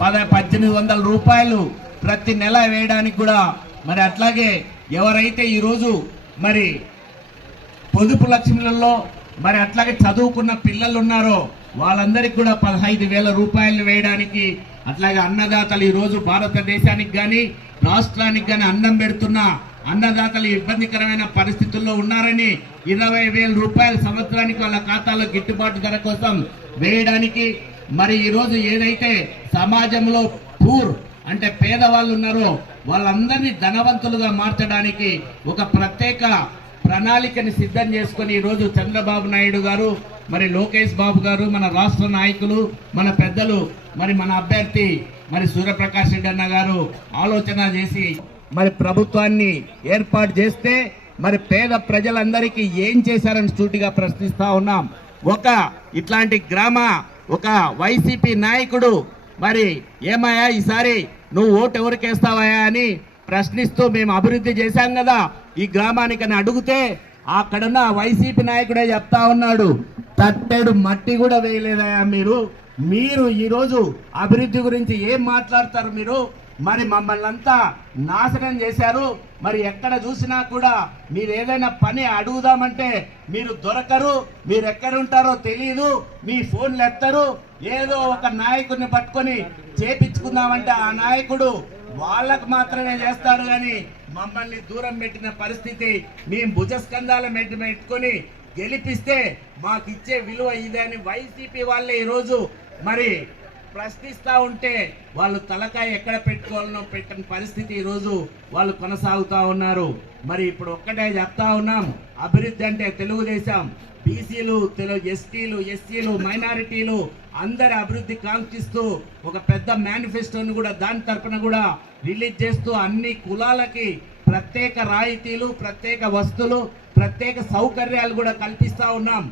పద పద్దెనిమిది వందల రూపాయలు ప్రతి నెల వేయడానికి కూడా మరి అట్లాగే ఎవరైతే ఈరోజు మరి పొదుపు లక్ష్మిలలో మరి అట్లాగే చదువుకున్న పిల్లలు ఉన్నారో వాళ్ళందరికీ కూడా పదహైదు వేల రూపాయలు వేయడానికి అట్లాగే అన్నదాతలు ఈరోజు భారతదేశానికి కానీ రాష్ట్రానికి కానీ అన్నం పెడుతున్న అన్నదాతలు ఇబ్బందికరమైన పరిస్థితుల్లో ఉన్నారని ఇరవై వేల రూపాయలు సంవత్సరానికి వాళ్ళ ఖాతాలో గిట్టుబాటు ధర కోసం వేయడానికి మరి ఈరోజు ఏదైతే సమాజంలో పూర్ అంటే పేదవాళ్ళు ఉన్నారో వాళ్ళందరినీ ధనవంతులుగా మార్చడానికి ఒక ప్రత్యేక ప్రణాళికని సిద్ధం చేసుకొని ఈరోజు చంద్రబాబు నాయుడు గారు మరి లోకేష్ బాబు గారు మన రాష్ట్ర నాయకులు మన పెద్దలు మరి మన అభ్యర్థి మరి సూర్యప్రకాష్ రెడ్డి అన్న గారు ఆలోచన చేసి మరి ప్రభుత్వాన్ని ఏర్పాటు చేస్తే మరి పేద ప్రజలందరికీ ఏం చేశారని సూటిగా ప్రశ్నిస్తా ఉన్నాం. ఒక ఇట్లాంటి గ్రామ ఒక వైసీపీ నాయకుడు మరి ఏమయ్యా ఈసారి నువ్వు ఓటు ఎవరికి వేస్తావయ్యా అని ప్రశ్నిస్తూ మేము అభివృద్ధి చేశాం కదా. ఈ గ్రామానికి అని అడిగితే అక్కడున్న వైసీపీ నాయకుడే చెప్తా ఉన్నాడు తట్టెడు మట్టి కూడా వేయలేదయా మీరు. మీరు ఈరోజు అభివృద్ధి గురించి ఏం మాట్లాడతారు మీరు? మరి మమ్మల్ని అంతా నాశనం చేశారు. మరి ఎక్కడ చూసినా కూడా మీరు ఏదైనా పని అడుగుదామంటే మీరు దొరకరు మీరు ఎక్కడుంటారో తెలియదు మీ ఫోన్లు ఎత్తరు. ఏదో ఒక నాయకుడిని పట్టుకొని చేపించుకుందామంటే ఆ నాయకుడు వాళ్ళకు మాత్రమే చేస్తారు కానీ మమ్మల్ని దూరం పెట్టిన పరిస్థితి మేము భుజస్కంధాల మెట్టి పెట్టుకొని గెలిపిస్తే మాకు ఇచ్చే విలువ ఇదని వైసీపీ వాళ్ళే ఈరోజు మరి ప్రశ్నిస్తా ఉంటే వాళ్ళు తలకాయ ఎక్కడ పెట్టుకోవాలనో పెట్టని పరిస్థితి ఈరోజు వాళ్ళు కొనసాగుతూ ఉన్నారు. మరి ఇప్పుడు ఒక్కటే చెప్తా ఉన్నాం అభివృద్ధి అంటే తెలుగుదేశం. బీసీలు ఎస్టీలు ఎస్సీలు మైనారిటీలు అందరి అభివృద్ధి కాంక్షిస్తూ ఒక పెద్ద మేనిఫెస్టోని కూడా దాని తరపున కూడా రిలీజ్ చేస్తూ అన్ని కులాలకి ప్రత్యేక రాయితీలు ప్రత్యేక వస్తువులు ప్రత్యేక సౌకర్యాలు కూడా కల్పిస్తూ ఉన్నాం.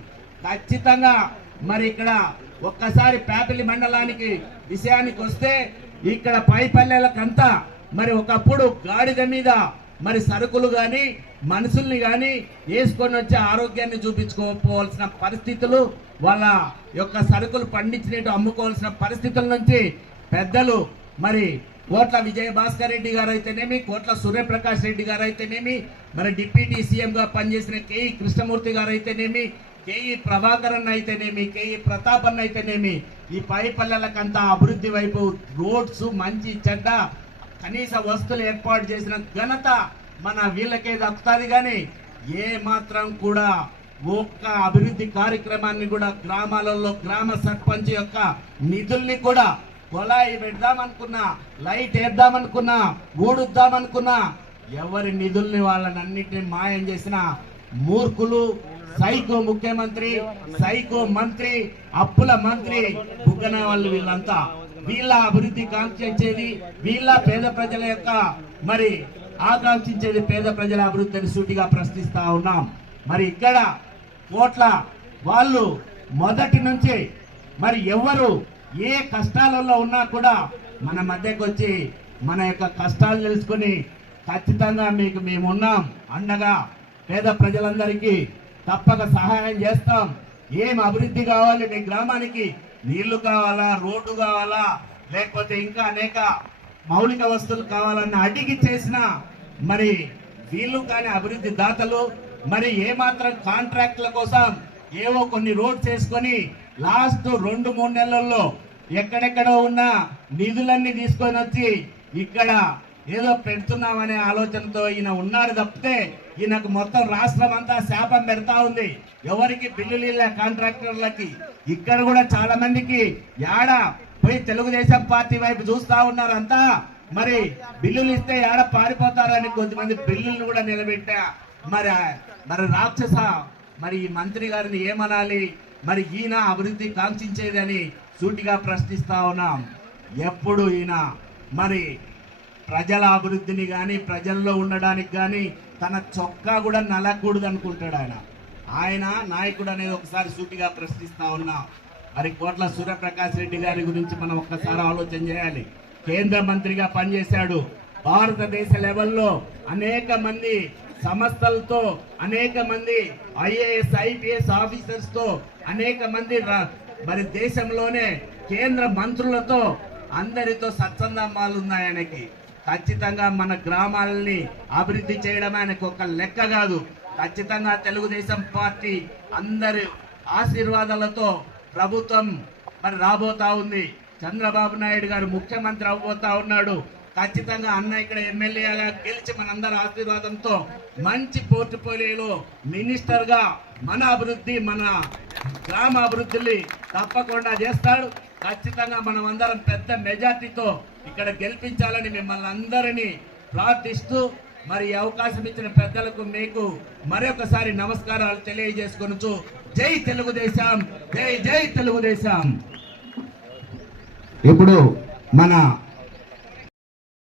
ఖచ్చితంగా మరి ఇక్కడ ఒక్కసారి పేపల్లి మండలానికి విషయానికి వస్తే ఇక్కడ పైపల్లెలకంతా మరి ఒకప్పుడు గాడిద మీద మరి సరుకులు కానీ మనుషుల్ని కానీ వేసుకొని వచ్చే ఆరోగ్యాన్ని చూపించుకోవాల్సిన పరిస్థితులు వాళ్ళ యొక్క సరుకులు పండించినట్టు అమ్ముకోవాల్సిన పరిస్థితుల నుంచి పెద్దలు మరి కోట్ల విజయ భాస్కర్ రెడ్డి గారు అయితేనేమి కోట్ల సూర్యప్రకాష్ రెడ్డి గారు అయితేనేమి మరి డిప్యూటీ సీఎంగా పనిచేసిన కేఈ కృష్ణమూర్తి గారు అయితేనేమి కేఈ ప్రభాకరన్ అయితేనేమి కేఈ ప్రతాపన్ అయితేనేమి ఈ పై పల్లెలకంతా అభివృద్ధి వైపు రోడ్స్ మంచి చెడ్డ కనీస వస్తువులు ఏర్పాటు చేసిన ఘనత మన వీళ్ళకే దక్కుతుంది కానీ ఏ మాత్రం కూడా ఒక్క అభివృద్ధి కార్యక్రమాన్ని కూడా గ్రామాలలో గ్రామ సర్పంచ్ యొక్క నిధుల్ని కూడా కొలాయి పెడదామనుకున్నా లైట్ వేద్దామనుకున్నా ఊడుద్దామనుకున్నా ఎవరి నిధుల్ని వాళ్ళని అన్నింటినీ మాయం చేసిన మూర్ఖులు సైకో ముఖ్యమంత్రి సైకో మంత్రి అప్పుల మంత్రి బుగ్గన వాళ్ళు వీళ్ళంతా. వీళ్ళ అభివృద్ధి కాంక్షించేది వీళ్ళ పేద ప్రజల యొక్క మరి ఆకాంక్షించేది పేద ప్రజల అభివృద్ధిని సూటిగా ప్రశ్నిస్తా ఉన్నాం. మరి ఇక్కడ కోట్ల వాళ్ళు మొదటి నుంచి మరి ఎవరు ఏ కష్టాలలో ఉన్నా కూడా మన మధ్యకు వచ్చి మన యొక్క కష్టాలు తెలుసుకొని ఖచ్చితంగా మీకు మేము ఉన్నాం అండగా పేద ప్రజలందరికీ తప్పక సహాయం చేస్తాం. ఏం అభివృద్ధి కావాలి మీ గ్రామానికి నీళ్ళు కావాలా రోడ్డు కావాలా లేకపోతే ఇంకా అనేక మౌలిక వస్తువులు కావాలన్న అడిగి చేసిన మరి వీళ్ళు కానీ అభివృద్ధి దాతలు మరి ఏమాత్రం కాంట్రాక్ట్ల కోసం ఏవో కొన్ని రోడ్ చేసుకొని లాస్ట్ రెండు మూడు నెలల్లో ఎక్కడెక్కడో ఉన్న నిధులన్నీ తీసుకొని వచ్చి ఇక్కడ ఏదో పెడుతున్నామనే ఆలోచనతో ఈయన ఉన్నాడు తప్పితే ఈయనకు మొత్తం రాష్ట్రం అంతా శాపం పెడతా ఉంది. ఎవరికి బిల్లులు ఇల్ల కాంట్రాక్టర్లకి ఇక్కడ కూడా చాలా మందికి యాడ పోయి తెలుగుదేశం పార్టీ వైపు చూస్తా ఉన్నారంతా. మరి బిల్లులు ఇస్తే ఏడ పారిపోతారని కొంతమంది బిల్లులను కూడా నిలబెట్టా. మరి మరి రాక్షస మరి ఈ మంత్రి గారిని ఏమనాలి? మరి ఈయన అభివృద్ధి కాంక్షించేదని సూటిగా ప్రశ్నిస్తా ఉన్నాం. ఎప్పుడు ఈయన? మరి ప్రజల అభివృద్ధిని కానీ ప్రజల్లో ఉండడానికి కానీ తన చొక్కా కూడా నలగకూడదు అనుకుంటాడు ఆయన. ఆయన నాయకుడు అనేది ఒకసారి సూటిగా ప్రశ్నిస్తా ఉన్నా. మరి కోట్ల సూర్యప్రకాష్ రెడ్డి గారి గురించి మనం ఒక్కసారి ఆలోచన చేయాలి. కేంద్ర మంత్రిగా పనిచేశాడు. భారతదేశ లెవెల్లో అనేక మంది సంస్థలతో అనేక మంది ఐఏఎస్ ఐపీఎస్ ఆఫీసర్స్తో అనేక మంది రా- మరి దేశంలోనే కేంద్ర మంత్రులతో అందరితో సత్సందమాలు ఉన్నాయి ఆయనకి. ఖచ్చితంగా మన గ్రామాలని అభివృద్ధి చేయడం ఆయనకు ఒక లెక్క కాదు. ఖచ్చితంగా తెలుగుదేశం పార్టీ అందరి ఆశీర్వాదాలతో ప్రభుత్వం మరి రాబోతా ఉంది. చంద్రబాబు నాయుడు గారు ముఖ్యమంత్రి అవబోతా ఉన్నాడు. ఖచ్చితంగా అన్న ఇక్కడ ఎమ్మెల్యేగా గెలిచి మనందరి ఆశీర్వాదంతో మంచి పోర్టుపోలియోలో మినిస్టర్గా మన అభివృద్ధి మన గ్రామ అభివృద్ధిని తప్పకుండా చేస్తాడు. ఖచ్చితంగా మనం అందరం పెద్ద మెజార్టీతో ఇక్కడ గెలిపించాలని మిమ్మల్ని అందరినీ ప్రార్థిస్తూ మరి అవకాశం ఇచ్చిన పెద్దలకు మీకు మరొకసారి నమస్కారాలు తెలియజేసుకొనుచు జై తెలుగుదేశం జై జై తెలుగుదేశం. ఇప్పుడు మన